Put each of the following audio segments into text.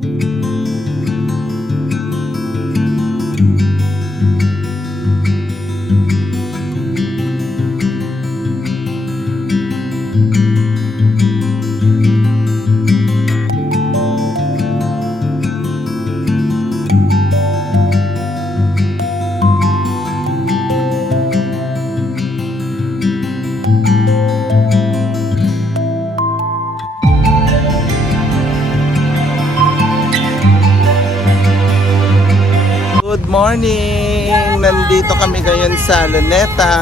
Good morning! Nandito kami ngayon sa Luneta.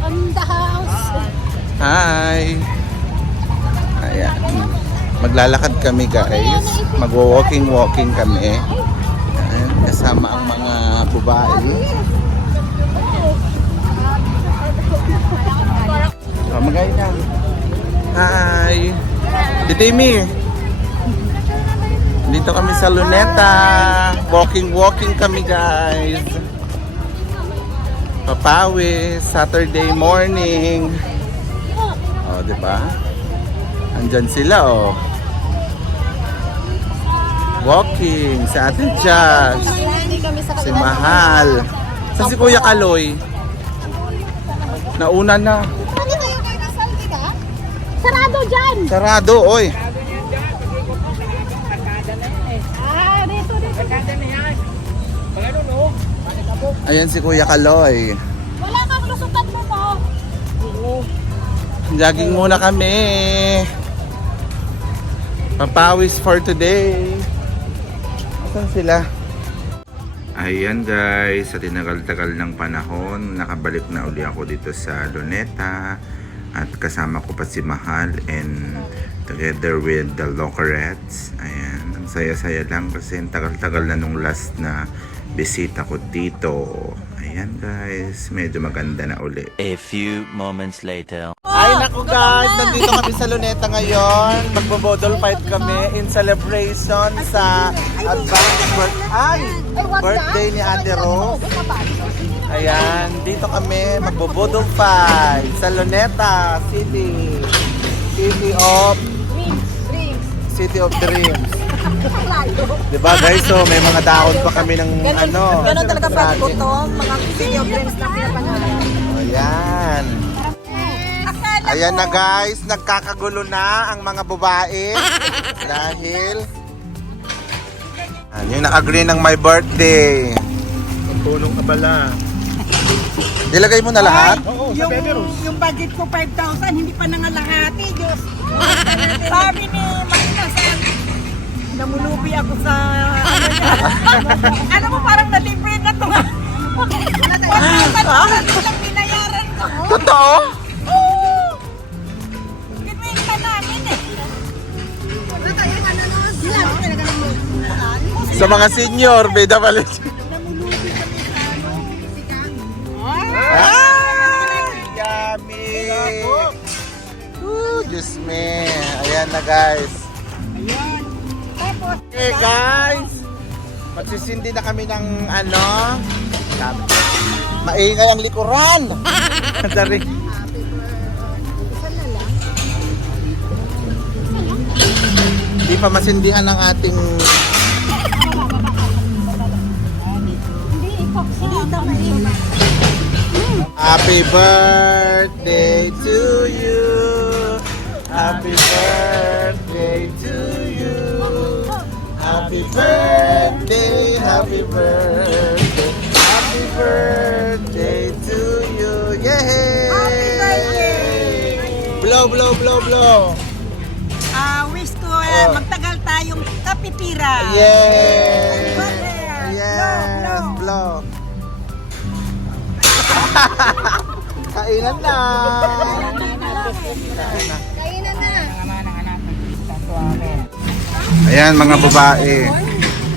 On the house. Hi! Ayan. Maglalakad kami guys. Magwo-walking kami. Ayan. Kasama ang mga babae. Magay na. Hi! Titimi! Dito kami sa Luneta. Walking kami guys. Papawi, Saturday morning. Oh, 'di ba? Andyan sila oh. Walking sa Ate Jazz. Si Mahal. Sa si Kuya Kaloy. Nauna na. Sarado dyan! Sarado, oy. Ayan si Kuya Kaloy. Wala kang lusutan mo mo. Jogging muna kami. Papawis for today. Saan sila? Ayan guys, sa tinagal-tagal ng panahon, nakabalik na uli ako dito sa Luneta. At kasama ko pa si Mahal and together with the Locarettes. Ayan, ang saya-saya lang kasi tagal-tagal na nung last na bisita ko dito. Ayan guys, medyo maganda na uli. A few moments later. Ay naku guys, nandito kami sa Luneta ngayon. Magbo-bottle fight kami in celebration sa birthday ni Ate Rose. Ayan, dito kami magbo-bottle fight sa Luneta City. City of Dreams. Diba guys, so may mga daon pa kami ng Ganun talaga pag butong, mga City of Dreams na pinapanood. Ayan. Ayan na guys, nagkakagulo na ang mga babae dahil yung naka-green ng my birthday. Tulong abala. Ilagay mo na lahat? Oo, sa Baby Rose. Yung budget ko 5,000, hindi pa nangalahati, Diyos. Sabi ni Marina, namulubi ako sa alam mo, parang nalibre na ito nga. Lang binayaran ko. Totoo? Oo! Kinwenta namin eh. Sa mga senior, beda pala. Namulubi kami sa Ay, yummy! Diyos me. Ayan na guys. Ayan. Tapos, Okay guys, magsisindi na kami ng maingay ang likuran. Dari. Hindi pa masindihan ang ating happy birthday to you. Happy birthday to you. Happy birthday, happy birthday, happy birthday to you. Yay! Happy birthday! Blow, blow, blow, blow. wish ko magtagal tayong kapitira. Yay! Birthday! Yes, blow. Kainan na. Kainan na. Ayan mga babae.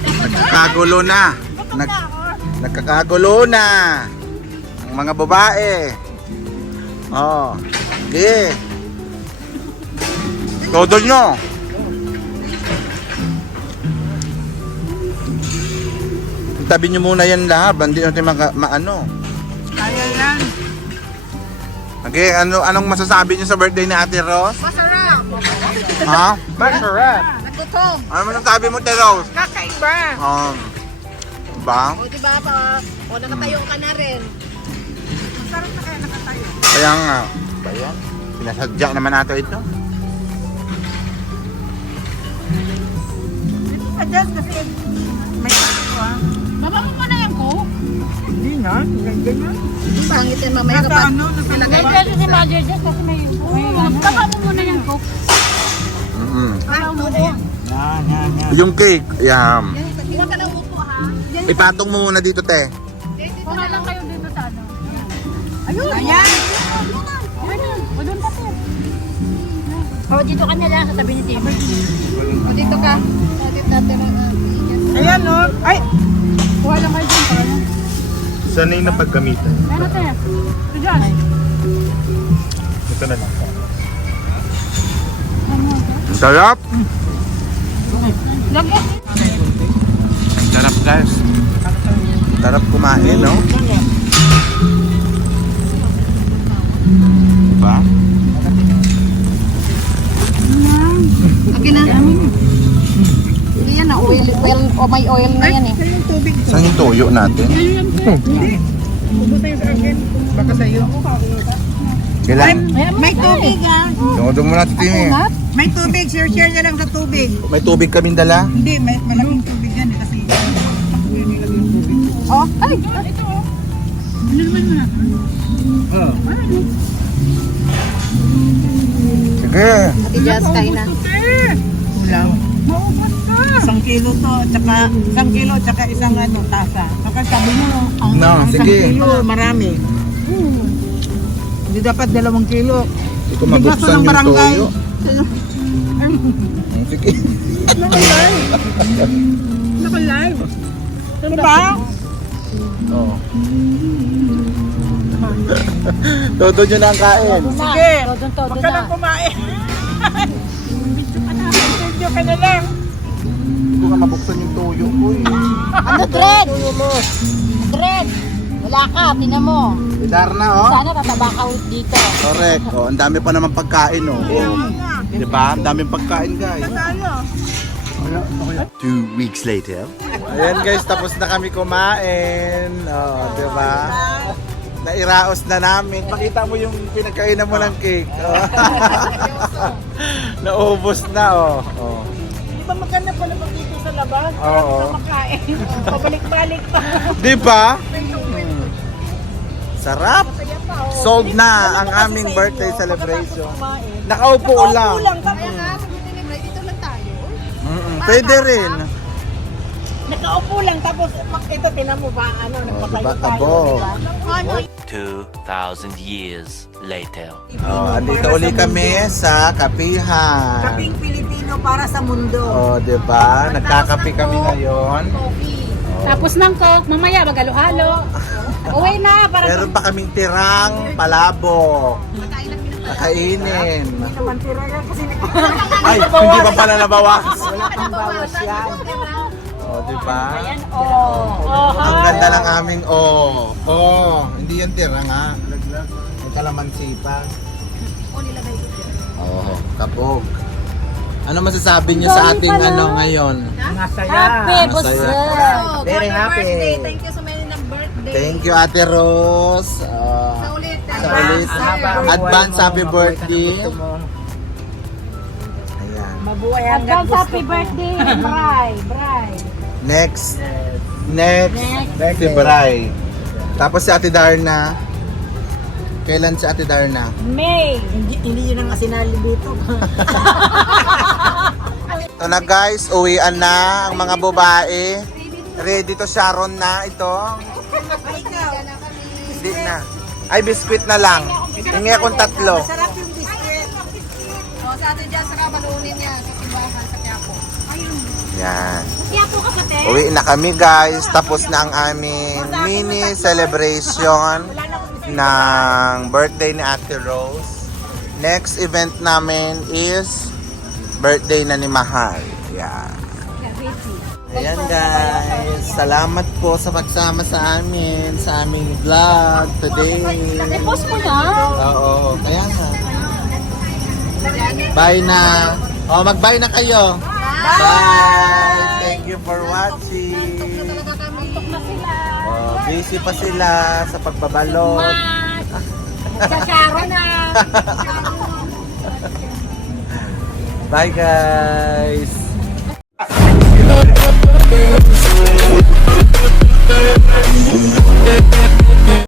Nagkakagulo na. Nagkakagulo na. Ang mga babae. Oh. Okay. Todo nyo. Tabi nyo muna yan lahat. Hindi natin maano. Kaya yan. Okay, anong masasabi nyo sa birthday ni Ate Rose? Masarap. Ha? Masarap. gutom. Ano man ang sabi mo, Teros? Kakaiba. Diba? O diba pa? O nakatayo ka na rin. Masarap na kaya nakatayo. Kaya nga. Ba yan? Sinasadya naman nato ito. Adjust kasi may sakto ah. Baba mo muna yan ko. Hindi na. Ganyan. Pangit yan mamaya Nasa kapag. ano? Nasa lagay. Kasi si Mother Jess kasi may baba mo muna yan, Cook. Baba mo muna yan. Yung cake, yan. Huwag ka na upo ha. Ipatong mo muna dito, te. Wala lang kayo dito sa ano. Ayun. Ayan. O doon pa, sir. O dito ka na lang sa tabi ni Tim. O dito ka. O dito natin. Ayan no. Ay. Kuha lang kayo dyan. Para lang. Sanay na paggamitan. Ano, te? Ito dyan. Ito na lang. Ang sarap. Lagyan. Sarap, guys. Sarap kumain, no? Diba? Okay na. Yan na. Oil. O may oil na yan eh. Yung tubig. Saan yung toyo natin? Ubusin sa akin. Baka sa'yo. Kailan? May tubig ah. Doon mo natin tingin. May tubig. Share na lang sa tubig. May tubig kaming dala? Hindi. May malaking tubig yan eh. Kasi nilagay yung tubig. Oh, ay. Ito, o. Ano naman mo na? Sige. Ate Jazz, kain na. Kulang. Isang kilo to, tsaka isang ano, tasa. Saka sabi mo, No, isang sige. kilo, marami. Hindi dapat 2 kilo. Hindi ko Bigas mabuksan ng yung barangay. toyo. Sige. Naka-live. Diba? Oh. Todo nyo na ang kain. Sige. Todo Huwag ka na. lang kumain. Video ka na lang. Hindi ko nga mabuksan yung toyo ko eh. Ano, Dred? Dred! Wala ka, tinan mo. Idar na, oh. Sana tataba ka dito. Correct. Oh, ang dami pa naman pagkain, oh. Diba? Ang daming pagkain, guys. Tayo. 2 weeks later. Ayan, guys. Tapos na kami kumain. Oh, diba? Nairaos na namin. Pakita mo yung pinagkainan mo ng cake. Oh. Naubos na, oh. Oh. Di ba maganda pala pag dito sa labas? Oo. Sa makain. Pabalik-balik pa. Diba? Sarap. Sold na ang aming birthday celebration. Nakaupo lang. Kulang ka. Kaya nga, sabi ni Bray, dito lang tayo. Pwede rin. Nakaupo lang tapos ito tinan mo ba ano nagpatayo diba, tayo, kabog. diba? Ano? 2,000 years later. Oh, andito uli kami sa kapihan. Kaping Pilipino para sa mundo. Oh, diba? Nagkakape kami ngayon. Tapos ng Coke, mamaya mag-halo-halo. Uwi na, para Meron pa kaming tirang palabok. Kakainin. Naman tira yan kasi Ay, hindi pa pala nabawas. wala kang bawas yan. Oh, diba? Oh, Ang ganda ng aming hindi yan tira nga. May kalamansi pa. Oh, kabog. Ano masasabi niyo sa ating ano ngayon? Masaya. happy, Masaya. boss. Very happy. Thank you so many ng birthday. Thank you, Ate Rose. Sa ulit. Sa ulit. Advance happy birthday. Ayan. Mabuhay hanggang Advance happy birthday, Bray. Next. Si Bray. Tapos si Ate Darna. Kailan si Ate Darna? May. Hindi yun ang asinali dito. Ito na guys, uwian na ang mga babae. Ready to Sharon na ito. Hindi na. Ay, biskwit na lang. Hingi akong 3. Sarap yung biscuit. O, sa atin dyan, saka balunin niya sa Tibahan, sa Quiapo. Yan. Kaya po kapatid. Uwi na kami guys. Tapos na ang aming mini celebration ng birthday ni Ate Rose. Next event namin is birthday na ni Mahal. Yeah. Ayan guys. Salamat po sa pagsama sa amin sa aming vlog today. Post mo na. Oo, kaya nga. Bye na. Oh, mag-bye na kayo. Bye! Thank you for watching. Talaga kami. Na sila. Oh, busy pa sila sa pagbabalot. Magsasaro na. Bye guys!